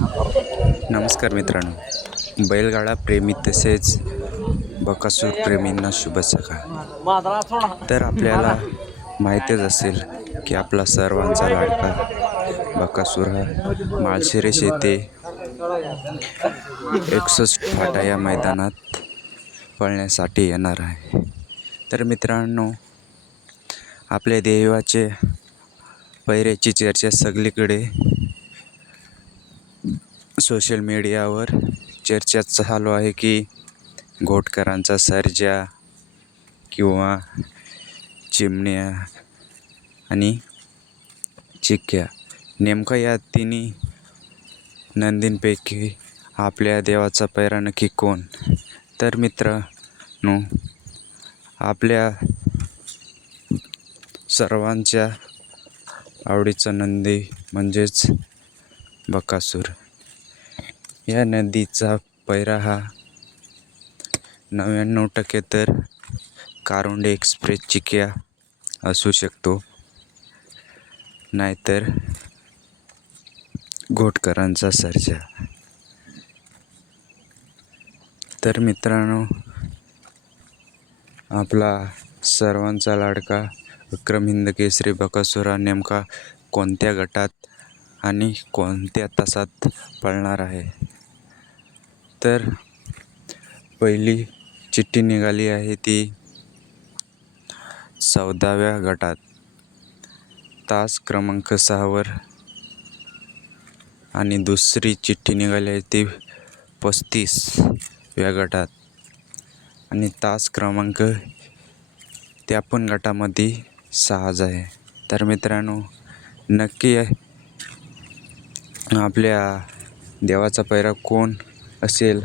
नमस्कार मित्रांनो, बैलगाडा प्रेमी तसेच बकासूर प्रेमींना शुभ सकाळ. तर आपल्याला माहितीच असेल की आपला सर्वांचा लाडका बकासूर हा माळशिरस येथे 61 फाटा या मैदानात पळण्यासाठी येणार आहे. तर मित्रांनो, आपल्या देवाचे पैऱ्याची चर्चा सगळीकडे सोशल मीडियावर चर्चा चालू आहे की घोटकरांचा सर्जा किंवा चिमण्या आणि चिक्क्या नेमका या तिन्ही नंदींपैकी आपल्या देवाचा पैरा नक्की कोण? तर मित्रांनो, आपल्या सर्वांच्या आवडीचा नंदी म्हणजेच बकासूर. या नदीचा पैरा हा 99% तर कारुंडे एक्सप्रेस चिक्या असू शकतो, नाहीतर घोटकरांचा सर्जा. तर मित्रांनो, आपला सर्वांचा लाडका विक्रम हिंद केसरी बकासूर हा नेमका कोणत्या गटात आणि कोणत्या तासात पळणार आहे? तर पहिली चिठ्ठी निघाली आहे ती 14व्या गटात तास क्रमांक 6वर आणि दुसरी चिठ्ठी निघाली आहे ती 35व्या गटात आणि तास क्रमांक त्या पण गटामध्ये 6 आहे. तर मित्रांनो, नक्की आपल्या देवाचा पैरा कोण असेल